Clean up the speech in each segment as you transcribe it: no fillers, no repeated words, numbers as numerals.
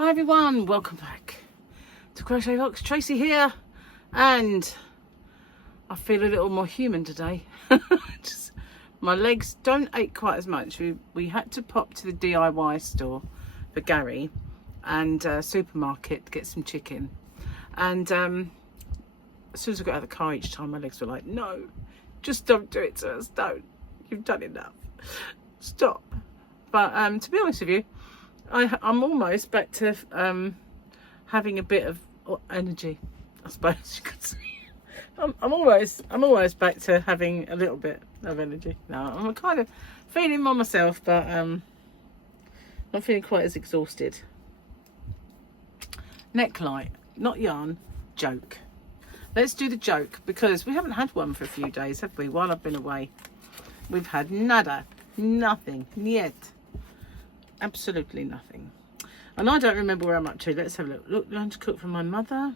Hi everyone, welcome back to Crochet Locks. Tracy here, and I feel a little more human today. Just, my legs don't ache quite as much. We had to pop to the DIY store for Gary and supermarket to get some chicken, and as soon as I got out of the car each time my legs were like, no, just don't do it to us, don't, you've done enough, stop. But to be honest with you, I'm almost back to having a bit of energy, I suppose you could say. I'm almost back to having a little bit of energy now. I'm kind of feeling more myself, but not feeling quite as exhausted. Neckline, not yarn, joke. Let's do the joke, because we haven't had one for a few days, have we? While I've been away, we've had nada, nothing, niet. Absolutely nothing. And I don't remember where I'm up to. Let's have a look. Learn to cook from my mother.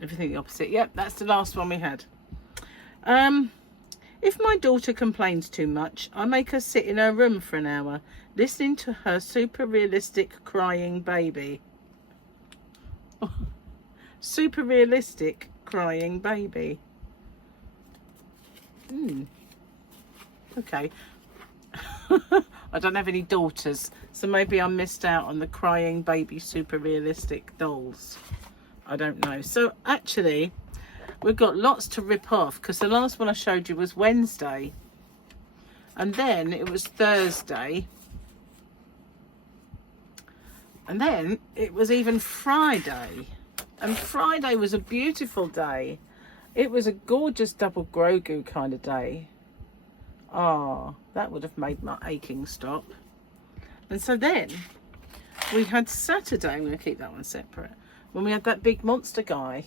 Everything the opposite. Yep, that's the last one we had. If my daughter complains too much, I make her sit in her room for an hour, listening to her super realistic crying baby. Super realistic crying baby. Okay. I don't have any daughters, so maybe I missed out on the crying baby super realistic dolls. I don't know. So actually we've got lots to rip off, because the last one I showed you was Wednesday, and then it was Thursday, and then it was even Friday, and Friday was a beautiful day. It was a gorgeous double Grogu kind of day. Ah, that would have made my aching stop. And so then we had Saturday. I'm going to keep that one separate. When we had that big monster guy.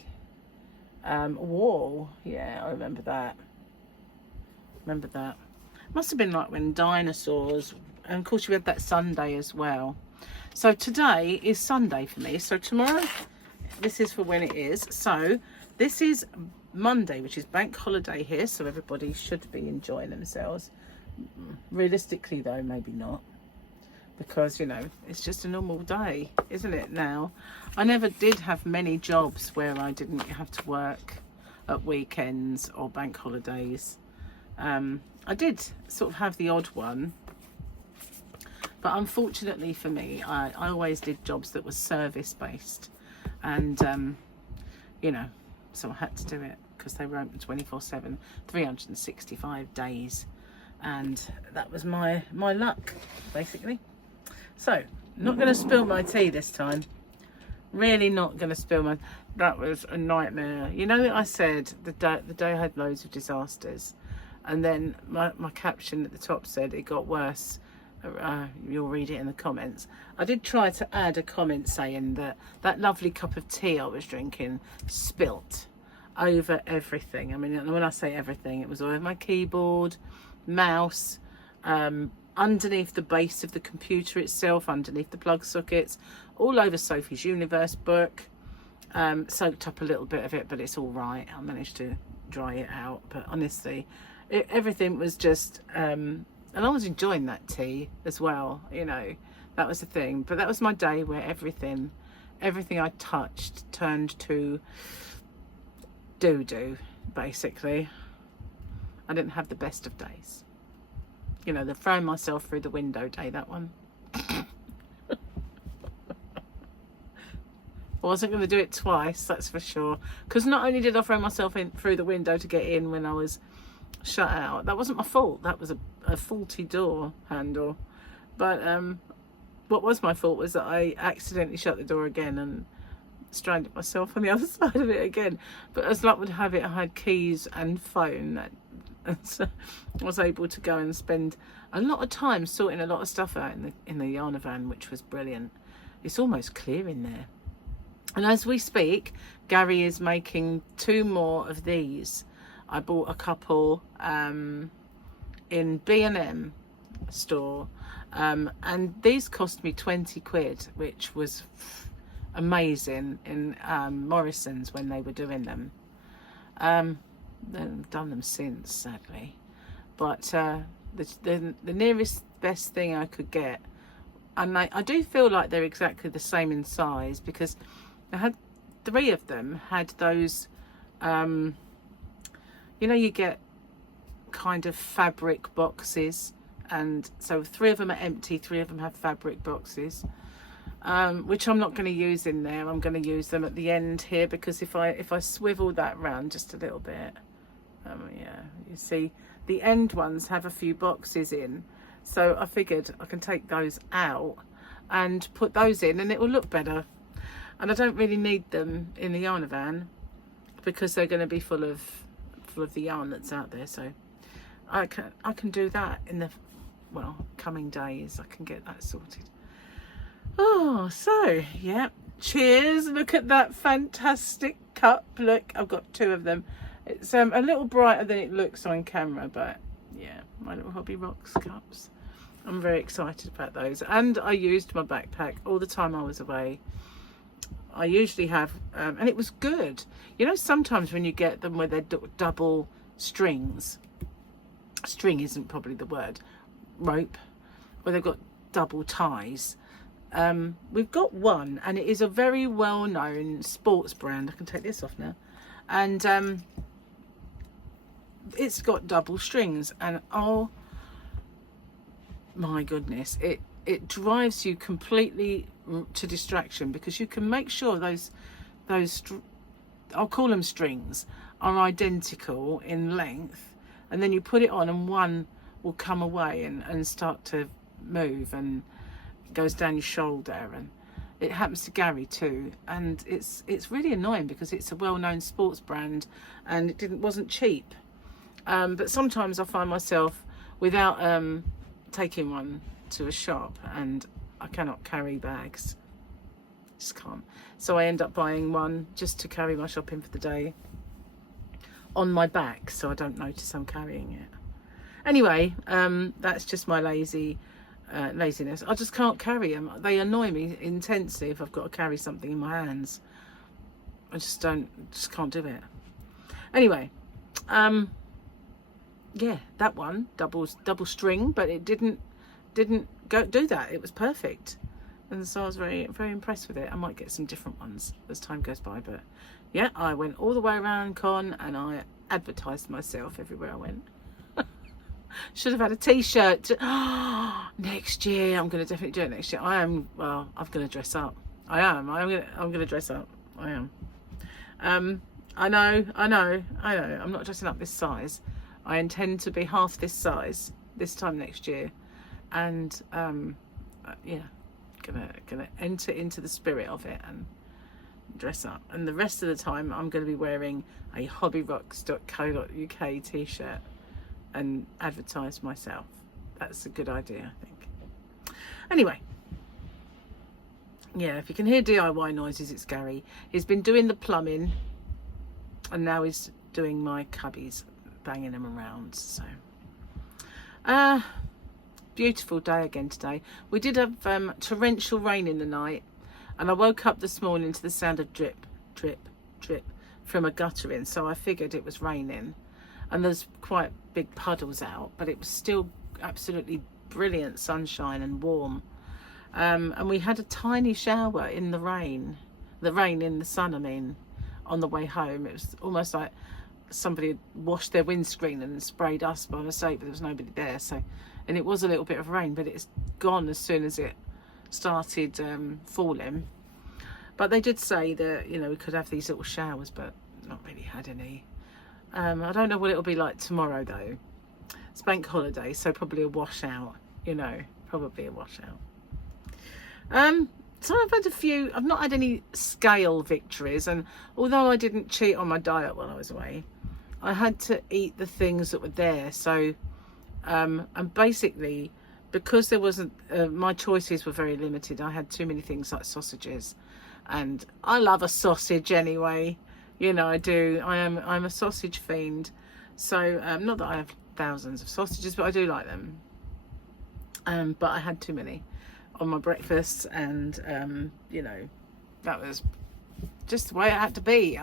Whoa, yeah, I remember that. Must have been like when dinosaurs. And of course we had that Sunday as well. So today is Sunday for me. So tomorrow, this is for when it is. So this is Monday, which is bank holiday here, so everybody should be enjoying themselves. Realistically though, maybe not, because you know, it's just a normal day, isn't it? Now, I never did have many jobs where I didn't have to work at weekends or bank holidays. I did sort of have the odd one, but unfortunately for me, I always did jobs that were service based, and you know, so I had to do it because they were open 24/7, 365 days, and that was my luck, basically. So, not going to spill my tea this time. Really not going to spill my... That was a nightmare. You know, I said the day I had loads of disasters, and then my caption at the top said it got worse. You'll read it in the comments. I did try to add a comment saying that lovely cup of tea I was drinking spilt over everything. I mean, when I say everything, it was all over my keyboard, mouse, underneath the base of the computer itself, underneath the plug sockets, all over Sophie's Universe book. Soaked up a little bit of it, but it's all right. I managed to dry it out. But honestly, everything was just... and I was enjoying that tea as well, you know, that was the thing. But that was my day where everything I touched turned to doo-doo, basically. I didn't have the best of days. You know, the throwing myself through the window day, that one. I wasn't going to do it twice, that's for sure. Because not only did I throw myself through the window to get in when I was shut out, that wasn't my fault, that was a faulty door handle. But what was my fault was that I accidentally shut the door again and stranded myself on the other side of it again. But as luck would have it, I had keys and phone, and so I was able to go and spend a lot of time sorting a lot of stuff out in the yarn van, which was brilliant. It's almost clear in there. And as we speak, Gary is making 2 more of these. I bought a couple in B&M store, and these cost me 20 quid, which was amazing in Morrison's when they were doing them. They've done them since, sadly, but the nearest best thing I could get and I do feel like they're exactly the same in size, because I had 3 of them had those, you know, you get kind of fabric boxes, and so 3 of them are empty, 3 of them have fabric boxes, which I'm not going to use in there. I'm going to use them at the end here, because if I swivel that round just a little bit, yeah, you see the end ones have a few boxes in, so I figured I can take those out and put those in, and it will look better. And I don't really need them in the yarn van, because they're going to be full of the yarn that's out there. So I can do that in the coming days. I can get that sorted. Oh, so yeah, cheers. Look at that fantastic cup. Look, I've got 2 of them. It's a little brighter than it looks on camera, but yeah, my little Hobby Rocks cups. I'm very excited about those. And I used my backpack all the time I was away. I usually have, and it was good. You know, sometimes when you get them where they're double strings, string isn't probably the word, rope, where they've got double ties. We've got one, and it is a very well-known sports brand. I can take this off now. And it's got double strings, and oh my goodness, it drives you completely to distraction, because you can make sure those I'll call them strings, are identical in length, and then you put it on and one will come away and start to move, and it goes down your shoulder. And it happens to Gary too, and it's really annoying, because it's a well-known sports brand and it wasn't cheap. But sometimes I find myself without taking one to a shop, and I cannot carry bags, just can't. So I end up buying one just to carry my shopping for the day on my back, so I don't notice I'm carrying it. Anyway, that's just my laziness. I just can't carry them. They annoy me intensely if I've got to carry something in my hands. I just can't do it. Anyway, yeah, that one double string, but it didn't go do that. It was perfect, and so I was very, very impressed with it. I might get some different ones as time goes by, but yeah, I went all the way around Con, and I advertised myself everywhere I went. Should have had a t-shirt. Next year, I'm going to definitely do it next year. I'm going to dress up. I'm going to dress up. I am. I know. I'm not dressing up this size. I intend to be half this size this time next year, and yeah, gonna enter into the spirit of it and dress up. And the rest of the time, I'm going to be wearing a hobbyrocks.co.uk t-shirt and advertise myself. That's a good idea, I think. Anyway, yeah, if you can hear DIY noises, it's Gary. He's been doing the plumbing, and now he's doing my cubbies, banging them around. So beautiful day again today. We did have torrential rain in the night, and I woke up this morning to the sound of drip drip drip from a guttering, so I figured it was raining. And there's quite big puddles out, but it was still absolutely brilliant sunshine and warm. And we had a tiny shower in the rain in the sun, I mean, on the way home. It was almost like somebody had washed their windscreen and sprayed us by mistake, but there was nobody there. So, and it was a little bit of rain, but it's gone as soon as it started falling. But they did say that, you know, we could have these little showers, but not really had any. I don't know what it'll be like tomorrow though. It's bank holiday, so probably a washout, you know, probably a washout. So I've not had any scale victories, and although I didn't cheat on my diet while I was away, I had to eat the things that were there. So, and basically, because there wasn't, my choices were very limited. I had too many things like sausages, and I love a sausage anyway. You know, I do. I'm a sausage fiend. So, not that I have thousands of sausages, but I do like them. But I had too many on my breakfast, and you know, that was just the way it had to be.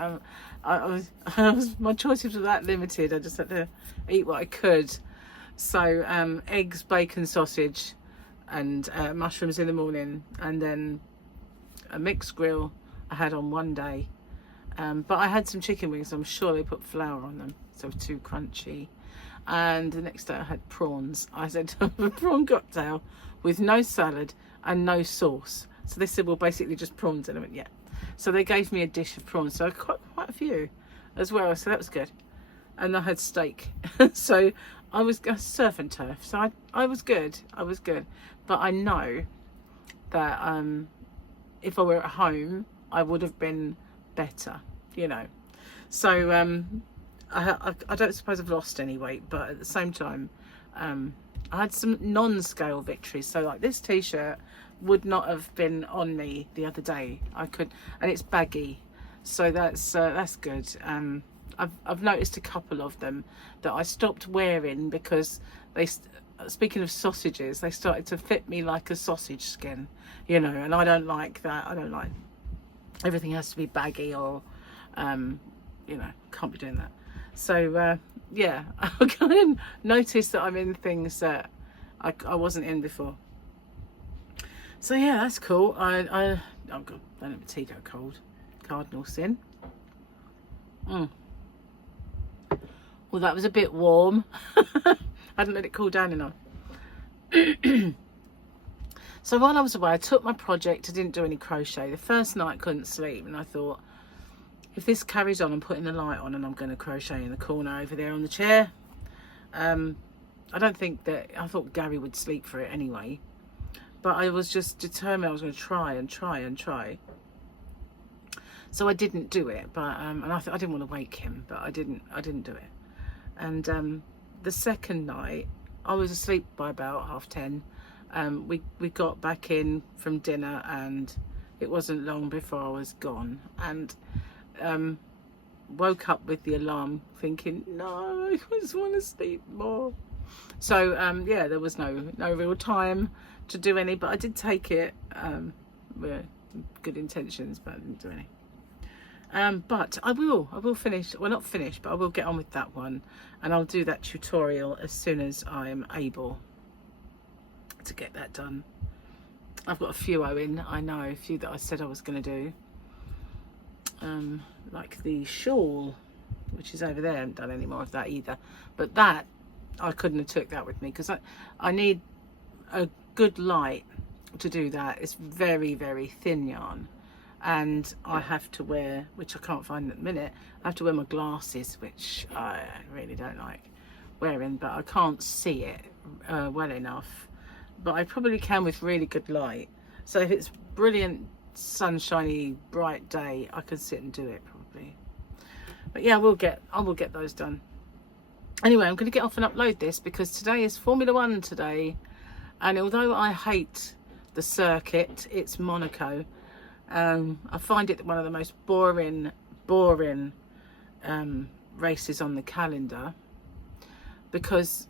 My choices were that limited. I just had to eat what I could. So, eggs, bacon, sausage, and mushrooms in the morning, and then a mixed grill I had on one day. But I had some chicken wings, I'm sure they put flour on them, so too crunchy. And the next day I had prawns. I said a prawn cocktail with no salad and no sauce. So they said, well, basically just prawns. And I went, yeah. So they gave me a dish of prawns, so quite a few as well, so that was good. And I had steak. So I was surf and turf, so I was good. But I know that if I were at home, I would have been better, you know. So I don't suppose I've lost any weight, but at the same time, I had some non-scale victories. So like this t-shirt would not have been on me the other day. I could, and it's baggy, so that's good. I've noticed a couple of them that I stopped wearing because they, speaking of sausages, they started to fit me like a sausage skin, you know, and I don't like that. I don't like everything has to be baggy, or you know, can't be doing that. So yeah, I kind of noticed that I'm in things that I wasn't in before. So yeah, that's cool. Oh god, don't let my tea go cold. Cardinal sin. Well, that was a bit warm. I hadn't let it cool down enough. So while I was away, I took my project. I didn't do any crochet. The first night I couldn't sleep, and I thought, if this carries on, I'm putting the light on and I'm going to crochet in the corner over there on the chair. I don't think that, I thought Gary would sleep for it anyway, but I was just determined I was going to try. So I didn't do it, but and I didn't want to wake him, but I didn't do it. And the second night I was asleep by about 10:30. We got back in from dinner, and it wasn't long before I was gone, and woke up with the alarm thinking, no, I just want to sleep more. So yeah, there was no real time to do any, but I did take it with good intentions, but I didn't do any. But I will finish, well, not finish, but I will get on with that one, and I'll do that tutorial as soon as I'm able to get that done. I've got a few owing, I know, a few that I said I was going to do, like the shawl, which is over there. I haven't done any more of that either, but that I couldn't have took that with me because I need a good light to do that. It's very, very thin yarn, and I have to wear, which I can't find at the minute, I have to wear my glasses, which I really don't like wearing, but I can't see it well enough, but I probably can with really good light. So if it's brilliant sunshiny bright day, I could sit and do it probably. But yeah, I will get those done. Anyway, I'm going to get off and upload this because today is Formula 1 today, and although I hate the circuit, it's Monaco. I find it one of the most boring races on the calendar, because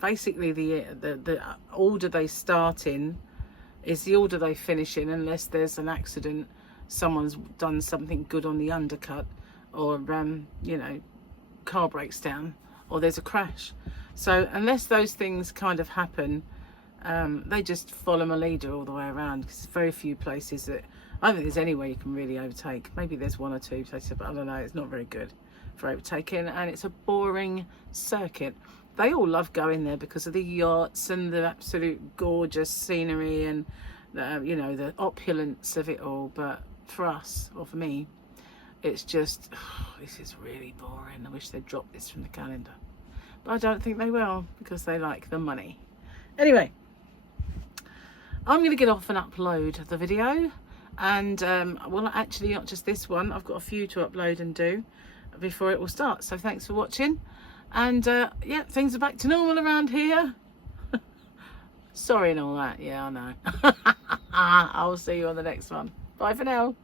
basically the order they start in is the order they finish in, unless there's an accident, someone's done something good on the undercut, or you know, car breaks down, or there's a crash. So unless those things kind of happen, they just follow my leader all the way around, because there's very few places that, I don't think there's anywhere you can really overtake. Maybe there's one or two places, but I don't know, it's not very good for overtaking, and it's a boring circuit. They all love going there because of the yachts and the absolute gorgeous scenery and you know, the opulence of it all. But for us, or for me, it's just, this is really boring. I wish they'd drop this from the calendar, but I don't think they will, because they like the money. Anyway, I'm going to get off and upload the video, and well, actually not just this one, I've got a few to upload and do before it will start. So thanks for watching, and yeah, things are back to normal around here. Sorry and all that, yeah, I know. I'll see you on the next one. Bye for now.